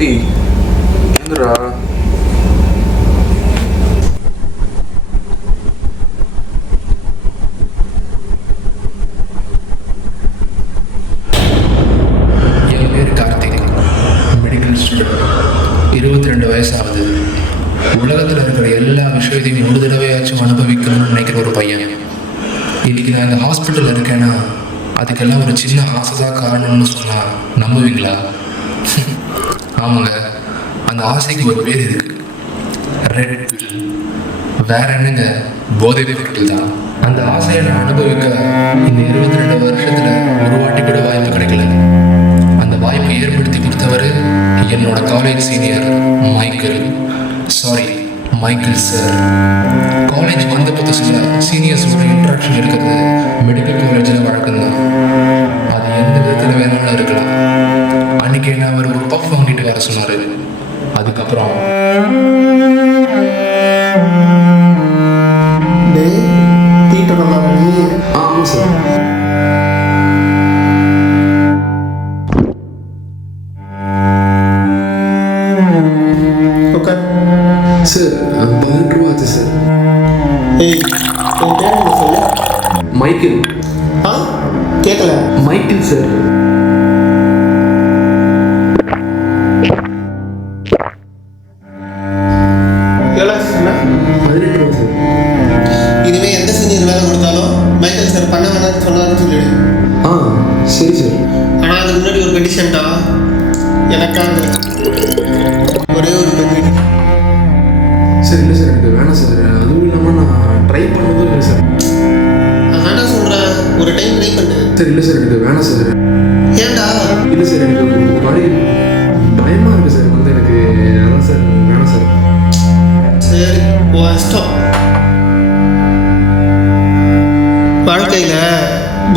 கார்த்தி ஏந்திரா. என் பேர் Karthik, medical student, 22 வயசு ஆகுது. உலகத்தில் இருக்கிற எல்லா விஷயத்தையும் ஒரு தடவையாச்சும் அனுபவிக்கணும்னு நினைக்கிற ஒரு பையன். இன்னைக்கு நான் இந்த ஹாஸ்பிட்டலில் இருக்கேன்னா அதுக்கெல்லாம் ஒரு சின்ன ஆசை தான் காரணம்னு சொன்னால் நம்புவீங்களா? ஆமாங்க, அந்த ஆசைக்கு ஒரு பேர் இருக்கு, ரெட் பில். வேற என்னங்க, போதை பொருட்கள் தான். அந்த ஆசையை நான் அனுபவிக்க இந்த 22 வருஷத்துல ஒரு வாட்டி கூட வாய்ப்பு கிடைக்கல. அந்த வாய்ப்பை ஏற்படுத்தி கொடுத்தவர் என்னோட college senior Michael sir. College வந்த புதுசில் சீனியர்ஸோட இன்ட்ராக்ஷன் இருக்கிறது மெடிக்கல் காலேஜில் வழக்கம் தான். அது எந்த விதத்தில் வேணாலும் இருக்கலாம். அன்னைக்கு என்ன அவர் ஒரு பஃப் வாங்கிட்டு வர சொன்னார். அதுக்கப்புறம் ஆமாம் சார். சார் 18 ரூபா ஆச்சு சார். ஏய், உன் பேர் என்ன சொல்லு? மைக்கேல். ஆ, கேட்கல. Michael sir. எவ்வளோ சொன்ன? 18 ரூபா சார். இதுவே எந்த சீனியர் வேலை கொடுத்தாலும் மைக்கேல் சார் பண்ண வேணாம்னு சொன்னாருன்னு சொல்லிடு. ஆ சரி சார். ஆனால் அதுக்கு முன்னாடி ஒரு பெட்டிஷன்டா, எனக்காக ஒரே ஒரு பெட்டி. சார் இல்லை சார், எனக்கு வேணாம் சார். அதுவும் இல்லாமல் நான் ட்ரை பண்ணதும் இல்லை சார். அதான்டா சொல்கிறேன், ஒரு டைம் ட்ரை பண்ணு. சார் இல்லை சார், எனக்கு வேணாம் சார். ஏன்டா? இல்லை சார், எனக்கு ஒரு மாதிரி பயமாக இருக்குது சார். எனக்கு அதான் சார் வேணாம் சார். சரி, உன் இஷ்டம். வாழ்க்கையில்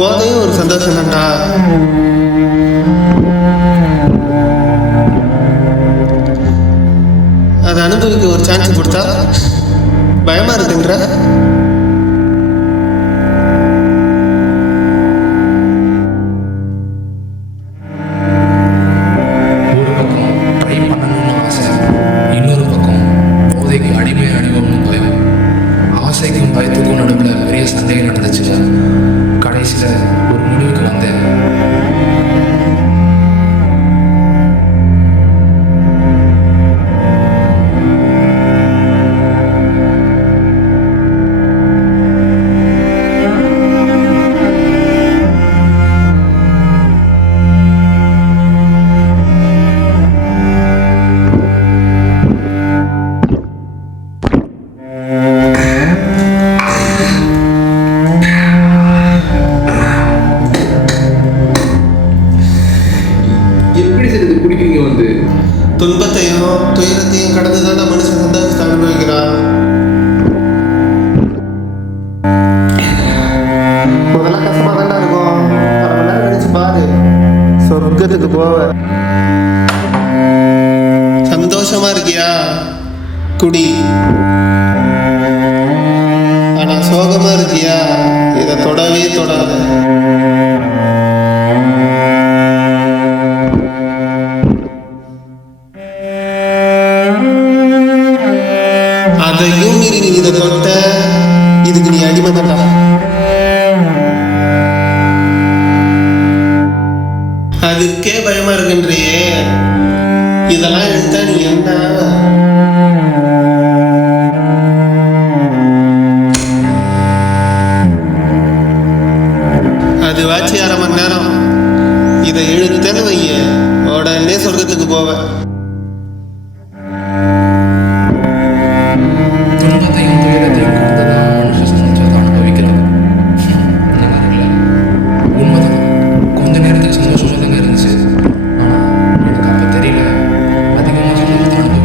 போதையும் ஒரு சந்தோஷம் தான்டா. அதை அனுபவிக்க ஒரு சான்ஸ் கொடுத்தா பயமா இருக்குன்ற. ஒரு பக்கம் ட்ரை பண்ணணும்னு ஆசை, இன்னொரு பக்கம் போதைக்கு அடிமை அடிவோம்னு பயம். ஆசைக்கும் பயத்துக்கும் நடுவில் பெரிய சந்தேகம் நடந்துச்சுங்க. கடைசியில் ஒரு முடிவுக்கு வந்தேன். எப்படி சார் இது பிடிக்கிறீங்க வந்து? துன்பத்தையும் துயரத்தையும் கடந்து தான் மனுஷன் சந்தோஷத்தை அனுபவிக்கிறான். முதல்ல கஷ்டமாக தான்டா இருக்கும். அரை மணி நேரம் கழிச்சு பாரு, சொர்க்கத்துக்கு போவ. சந்தோஷமா இருக்கியா? குடி. ஆனா சோகமா இருக்கியா? இதை தொடவே தொடாத. அதையும் மீறி நீ இதை தொட்ட, இதுக்கு நீ அடிமை தான்டா. அதுக்கே பயமா இருக்குன்றியே, இதெல்லாம் எடுத்தா நீ என்ன? அது வாச்சு அரை மணி நேரம். இதை இழுத்தேன்னு வைய, உடனே சொர்க்கத்துக்கு போவேன். துன்பத்தையும் துயரத்தையும் கொடுத்து தான் மனுஷ சந்தோஷத்தை அனுபவிக்கிறான். உண்மைதான், கொஞ்ச நேரத்துக்கு சந்தோஷமாக தாங்க இருந்துச்சு. ஆனால் எனக்கு அப்போ தெரியல அதிகமாக சந்தோஷத்தை அனுபவிக்கிறேன்.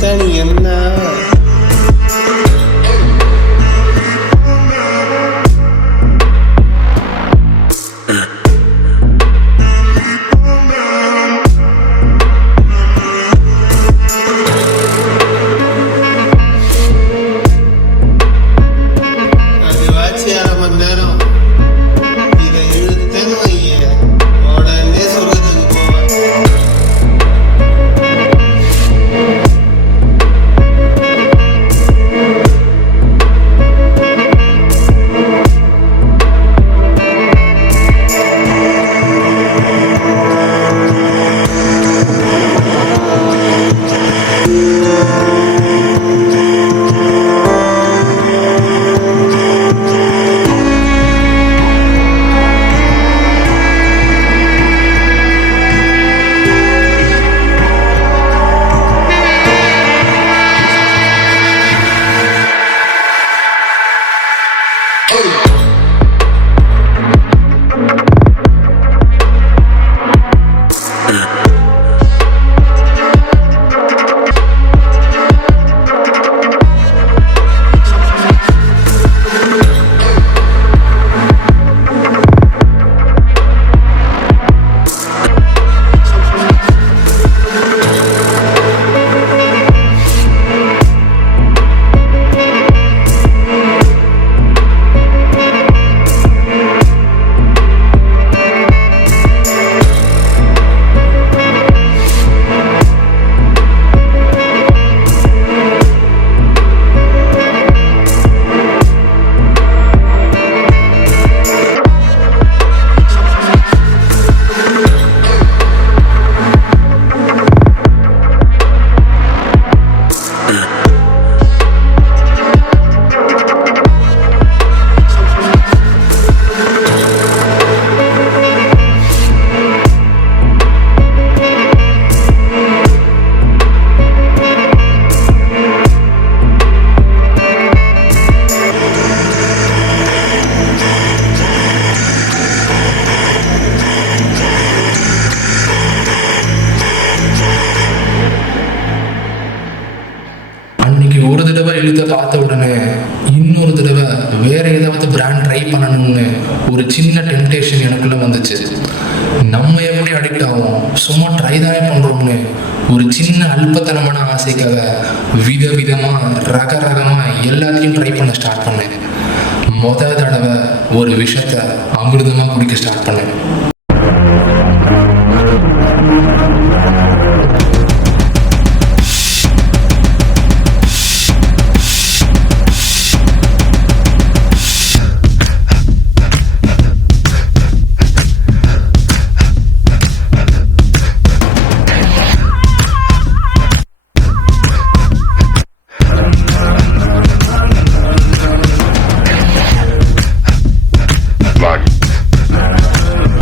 தனி என்ன அது வாட்சி 1/2 மணி நேரம் இதை இழுத்தேன்னு வைய உடனே சொர்க்கத்துக்கு போவேன். அன்னைக்கு ஒரு தடவை எழுத பார்த்த உடனே இன்னொரு தடவை வேற ஏதாவது பிராண்ட் ட்ரை பண்ணணும்னு ஒரு சின்ன டெம்டேஷன் எனக்குள்ள வந்துச்சு. நம்ம எப்படி அடிக்ட் ஆகும், சும்மா ட்ரை தானே பண்றோம்னு ஒரு சின்ன அல்பத்தனமான ஆசைக்காக விதவிதமா ரகரகமா எல்லாத்தையும் ட்ரை பண்ண ஸ்டார்ட் பண்ணேன். தடவை ஒரு விஷயத்த அமிர்தமா குடிக்க ஸ்டார்ட் பண்ணேன்.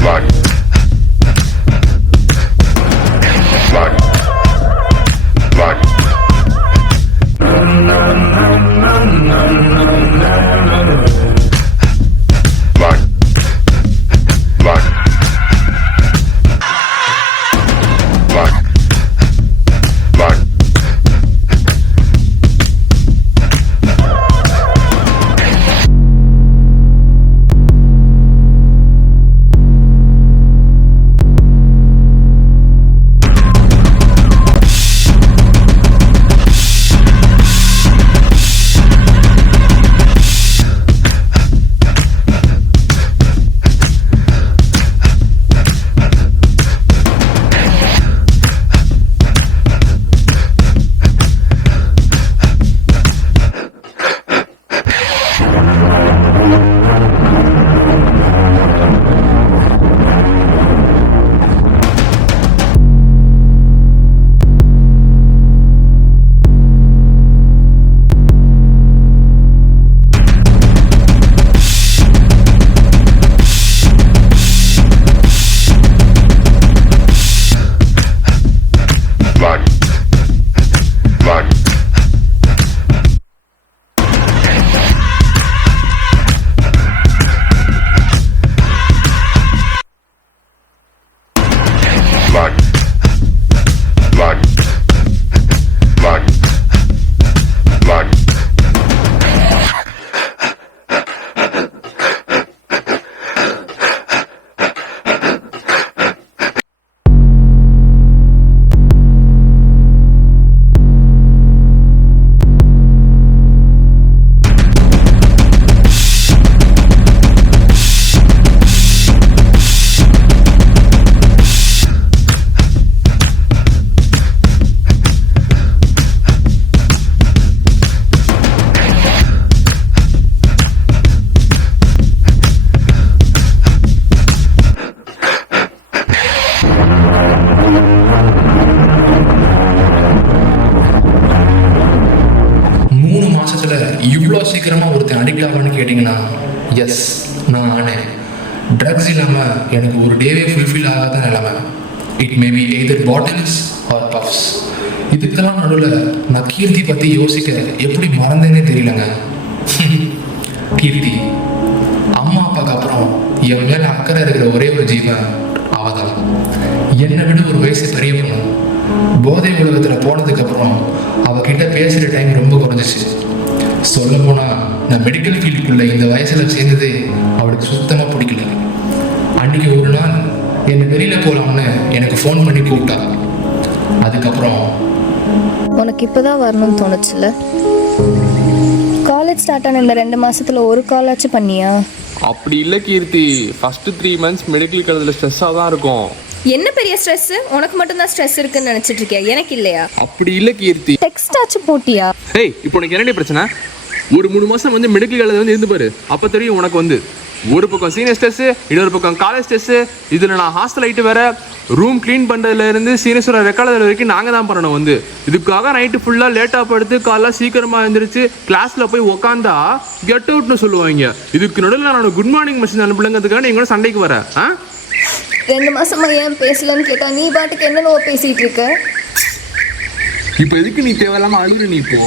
Lock. இவ்வளோ சீக்கிரமாக ஒருத்தன் அடிக்ட் ஆகலான்னு கேட்டிங்கன்னா எஸ், நான் ஆனேன். ட்ரக்ஸ் இல்லாமல் எனக்கு ஒரு டேவே ஃபுல்ஃபில் ஆகாத நிலைமை. It may be either bottles or puffs. இதுக்கெல்லாம் நடுவில் நான் கீர்த்தி பற்றி யோசிக்க எப்படி மறந்தேனே தெரியலங்க. கீர்த்தி அம்மா அப்பாவுக்கு அப்புறம் என் மேலே அக்கறை இருக்கிற ஒரே ஒரு ஜீவன் அவதான். என்னை விட ஒரு வயசு பெரிய பொண்ணு. போதை உலகத்தில் போனதுக்கப்புறம் அவகிட்ட பேசுகிற டைம் ரொம்ப குறைஞ்சிச்சு. சொல்ல போனால் நான் மெடிக்கல் ஃபீல்டுக்குள்ளே இந்த வயசில் சேர்ந்ததே அவளுக்கு சுத்தமாக பிடிக்கல. அன்றைக்கி ஒரு நாள் என்னை வெளியில் போகலாம்னு எனக்கு ஃபோன் பண்ணி கூப்பிட்டா. அதுக்கப்புறம் உனக்கு இப்போதான் வரணும்னு தோணுச்சுல்ல? காலேஜ் ஸ்டார்ட் ஆன இந்த 2 மாசத்துல ஒரு காலாச்சும் பண்ணியா? அப்படி இல்லை கீர்த்தி, ஃபஸ்ட்டு 3 months மெடிக்கல் காலேஜில் ஸ்ட்ரெஸ்ஸாக தான் இருக்கும். என்ன பெரிய ஸ்ட்ரெஸ்? உனக்கு மட்டும்தான் ஸ்ட்ரெஸ் இருக்குன்னு நினைச்சிட்டு இருக்கியா? எனக்கு இல்லையா? அப்படி இல்லை கீர்த்தி. டெக்ஸ்ட் ஆச்சு போட்டியா? ஏய், இப்போ உனக்கு என்னடி பிரச்சனை? ஒரு 3 மாதம் வந்து மெடிக்கல் காலேஜ் வந்து இருந்து பாரு, அப்போ தெரியும் உனக்கு வந்து ஒரு பக்கம் சீனியர் ஸ்ட்ரெஸ்ஸு, இன்னொரு பக்கம் காலேஜ் ஸ்ட்ரெஸ்ஸு. இதில் நான் ஹாஸ்டல் ஆகிட்டு வேற ரூம் க்ளீன் பண்ணுறதுலேருந்து சீனியர்ஸோட ரெக்கார்டு வரைக்கும் நாங்கள் தான் பண்ணணும். வந்து இதுக்காக நைட்டு ஃபுல்லாக லேட்டாக படுத்து காலைல சீக்கிரமாக எழுந்திரிச்சு கிளாஸில் போய் உக்காந்தா கெட் அவுட்னு சொல்லுவாங்க. இதுக்கு நடுவில் நான் குட் மார்னிங் மெசேஜ் அனுப்பலங்கிறதுக்காக நீங்களோட சண்டைக்கு வர. 2 மாசமா ஏன் பேசலன்னு கேட்டா நீ பாட்டுக்கு என்னென்னவோ பேசிட்டு இருக்க. இப்போ எதுக்கு நீ தேவையில்லாமல் அழுகுற? நீ இப்போ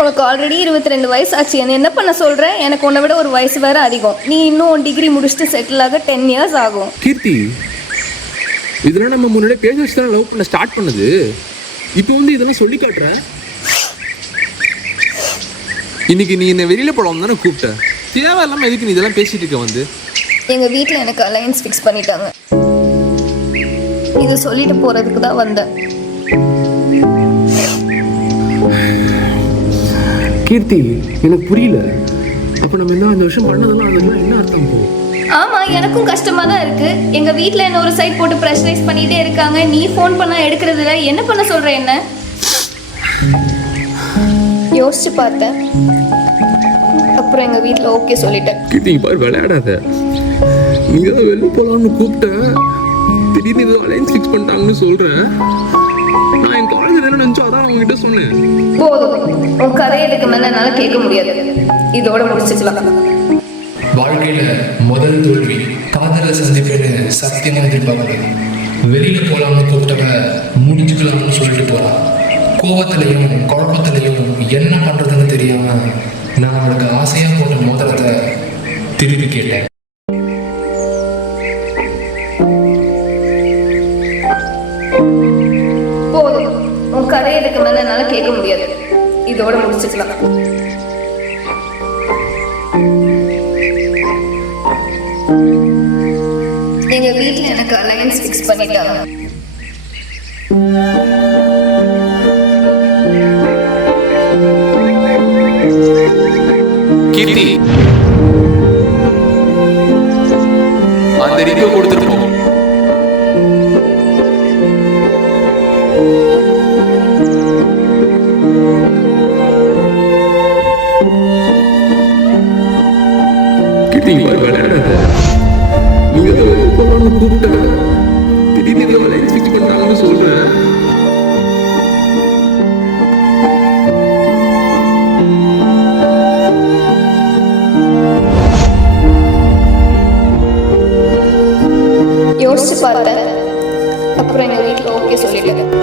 உனக்கு ஆல்ரெடி 22 வயசு ஆச்சு. என்ன பண்ண சொல்ற? எனக்கு உன்னை விட ஒரு வயசு வேற அதிகம். நீ இன்னும் டிகிரி முடிச்சுட்டு செட்டில் ஆக 10 years ஆகும். கீர்த்தி, இதெல்லாம் நம்ம முன்னாடியே பேச வச்சு தான் லவ் பண்ண ஸ்டார்ட் பண்ணது. இப்போ வந்து இதெல்லாம் சொல்லி காட்டுற. இன்னைக்கு நீ என்ன வெளியில போலாம் தானே கூப்பிட்ட, தேவையில்லாம எதுக்கு நீ இதெல்லாம் பேசிட்டு இருக்க? வந்து எங்க வீட்டில் எனக்கு அலையன்ஸ் ஃபிக்ஸ் பண்ணிட்டாங்க. இதை சொல்லிட்டு போறதுக்கு தான் வந்தேன். கீர்த்தி, எனக்கு புரியல. அப்போ நம்ம என்ன அந்த விஷயம் பண்ணதெல்லாம் அதெல்லாம் என்ன அர்த்தம் போகும்? ஆமா, எனக்கும் கஷ்டமா தான் இருக்கு. எங்க வீட்ல என்ன ஒரு சைட் போட்டு ப்ரெஷரைஸ் பண்ணிட்டே இருக்காங்க. நீ ஃபோன் பண்ணா எடுக்கிறது இல்ல. என்ன பண்ண சொல்ற? என்ன யோசிச்சு பார்த்தேன். அப்புறம் எங்க வீட்ல ஓகே சொல்லிட்டேன். கீர்த்தி பாரு, விளையாடாத. நீ தான் வெளில போலாம்னு கூப்பிட்ட, திடீர்னு ஏதோ அலைன்ஸ் ஃபிக்ஸ் பண்ணிட்டாங்கன்னு சொல்றேன். நான் என் காலேஜ் என்ன நினைச்சோ அதான் அவங்க கிட்ட சொன்னேன். போதும், உன் கதையை இதுக்கு மேல என்னால கேட்க முடியாது. இதோட முடிச்சுக்கலாம். வாழ்க்கையில் முதல் தோல்வி காதலை சந்திப்பேன்னு சத்தியமாக எதிர்பார்க்குறேன். வெளியில் போகலாம்னு கூப்பிட்டவ முடிஞ்சுக்கலாம்னு சொல்லிட்டு போகிறான். கோபத்திலையும் குழப்பத்திலையும் என்ன பண்ணுறதுன்னு தெரியாமல் நான் அவளுக்கு ஆசையாக போட்ட மோதிரத்தை திருப்பி கேட்டேன். போதும், உன் கதையை இதுக்கு மேல என்னால கேட்க முடியாது. இதோட முடிச்சுக்கலாம். எங்க வீட்ல எனக்கு அலையன்ஸ் ஃபிக்ஸ் பண்ணிட்டாங்க. கீர்த்தி, அந்த ரிங்கை கொடுத்துட்டு போ. கீர்த்தி பாரு, விளையாடாத. நீங்க வெளியே போகலாம்னு கூப்பிட்ட, திடீர்னு ஏதோ அலைன்ஸ் ஃபிக்ஸ் பண்ணாங்கன்னு சொல்றேன். யோசிச்சு பார்த்தேன். அப்புறம் எங்க வீட்ல ஓகே சொல்லிட்டேன்.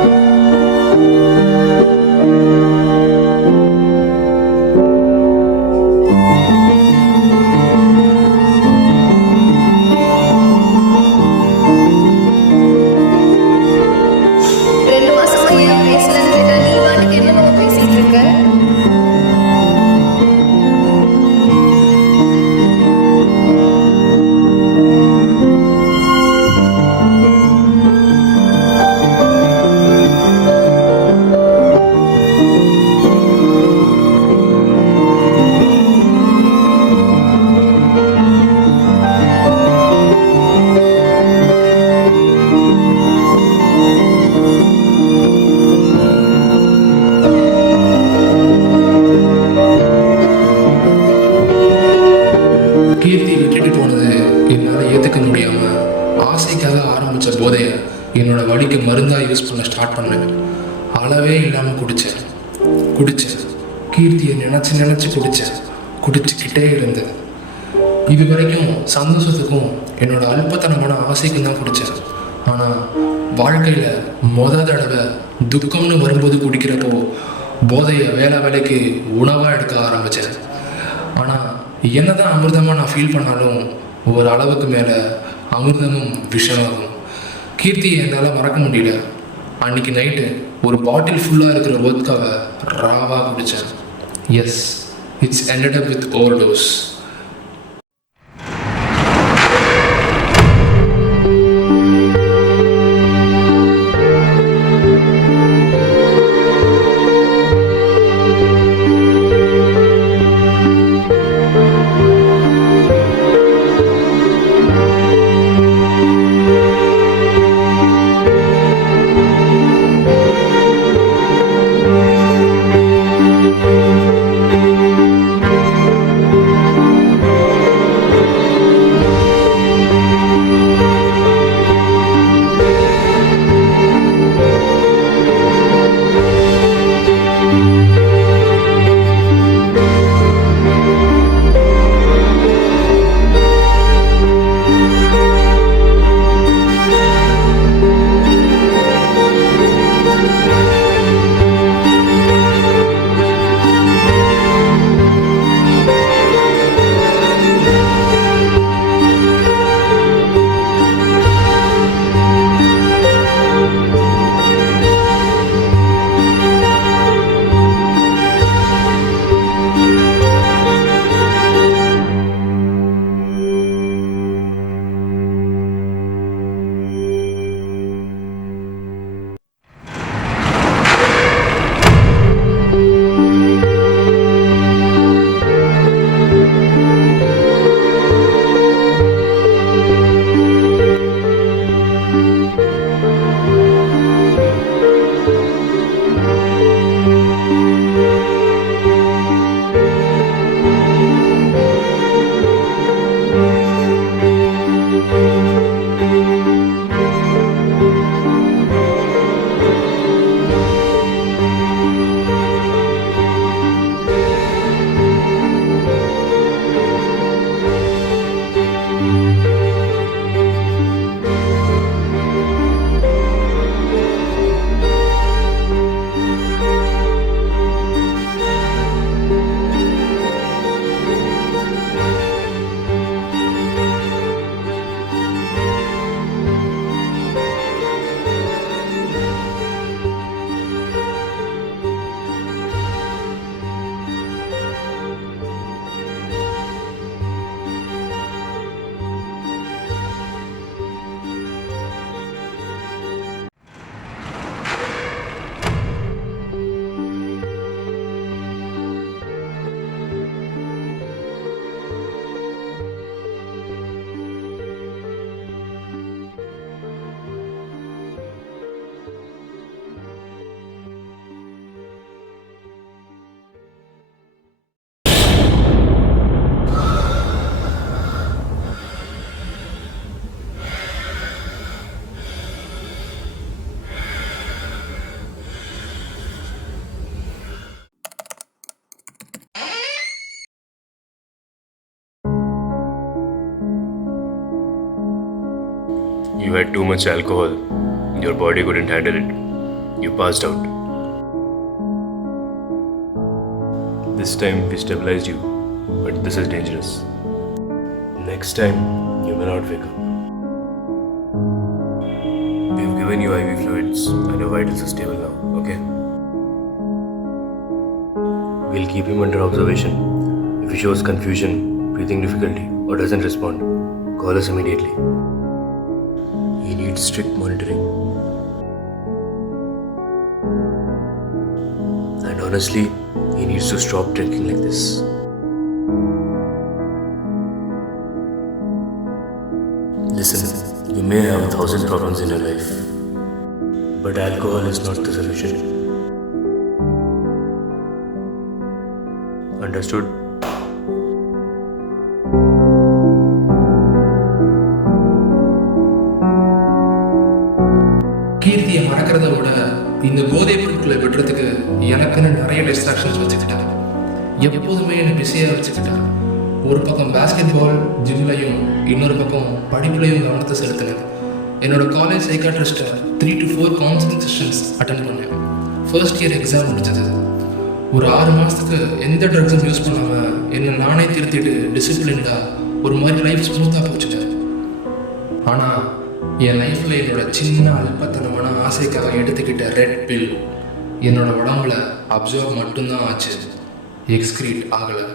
கீர்த்தி விட்டுட்டு போனது என்னால் ஏற்றுக்க முடியாமல் ஆசைக்காக ஆரம்பித்த போதையை என்னோட வலிக்கு மருந்தாக யூஸ் பண்ண ஸ்டார்ட் பண்ணேன். அளவே இல்லாமல் குடித்தேன். கீர்த்தியை நினச்சி குடிச்சுக்கிட்டே இருந்தேன். இது வரைக்கும் சந்தோஷத்துக்கும் என்னோட அல்பத்தனமான ஆசைக்கும் தான் குடித்தேன். ஆனால் வாழ்க்கையில் தடவை துக்கம்னு வரும்போது குடிக்கிறப்போ போதையை வேலைக்கு உணவாக எடுக்க ஆரம்பித்தேன். ஆனால் என்னதான் அமிர்தமாக நான் ஃபீல் பண்ணாலும் ஒரு அளவுக்கு மேலே அமிர்தமும் விஷமாகும். கீர்த்தியை என்னால் மறக்க முடியல. அன்றைக்கி நைட்டு ஒரு பாட்டில் ஃபுல்லாக இருக்கிற வோட்காவை ராவாக குடித்தேன். Yes, it's ended up with overdose. You had too much alcohol. Your body couldn't handle it. You passed out. This time we stabilized you, but this is dangerous. Next time, you may not wake up. We've given you IV fluids and your vitals are stable now, okay? We'll keep him under observation. If he shows confusion, breathing difficulty, or doesn't respond, call us immediately. He needs strict monitoring. And honestly, he needs to stop drinking like this. Listen, you may have 1,000 problems in your life, but alcohol is not the solution. Understood? கீர்த்தியை மறக்கிறத விட இந்த போதைப் பொருட்களை விடுறதுக்கு எனக்குன்னு நிறைய distractions வச்சுக்கிட்டேன். எப்போதுமே என்னை பிஸியாக வச்சுக்கிட்டேன். ஒரு பக்கம் பேஸ்கெட் பால் ஜிம்லையும் இன்னொரு பக்கம் படிப்புலையும் கவனத்தை செலுத்தினேன். என்னோட காலேஜ் சைக்காட்ரிஸ்ட்டை 3 to 4 கவுன்சிலிங் செஷன்ஸ் அட்டன் பண்ணேன். ஃபர்ஸ்ட் இயர் எக்ஸாம் முடிஞ்சது. ஒரு 6 மாதத்துக்கு எந்த ட்ரக்ஸும் யூஸ் பண்ணாமல் என்னை நானே திருத்திட்டு டிசிப்ளின்டாக ஒரு மாதிரி லைஃப் ஸ்மூத்தாக போச்சுட்டு. ஆனால் என் லைஃப்பில் என்னோட சின்ன அல்பத்தனமான ஆசைக்காக எடுத்துக்கிட்ட ரெட் பில் என்னோட உடம்புல அப்சர்வ் மட்டும்தான் ஆச்சு, எக்ஸ்க்ரீட் ஆகலை.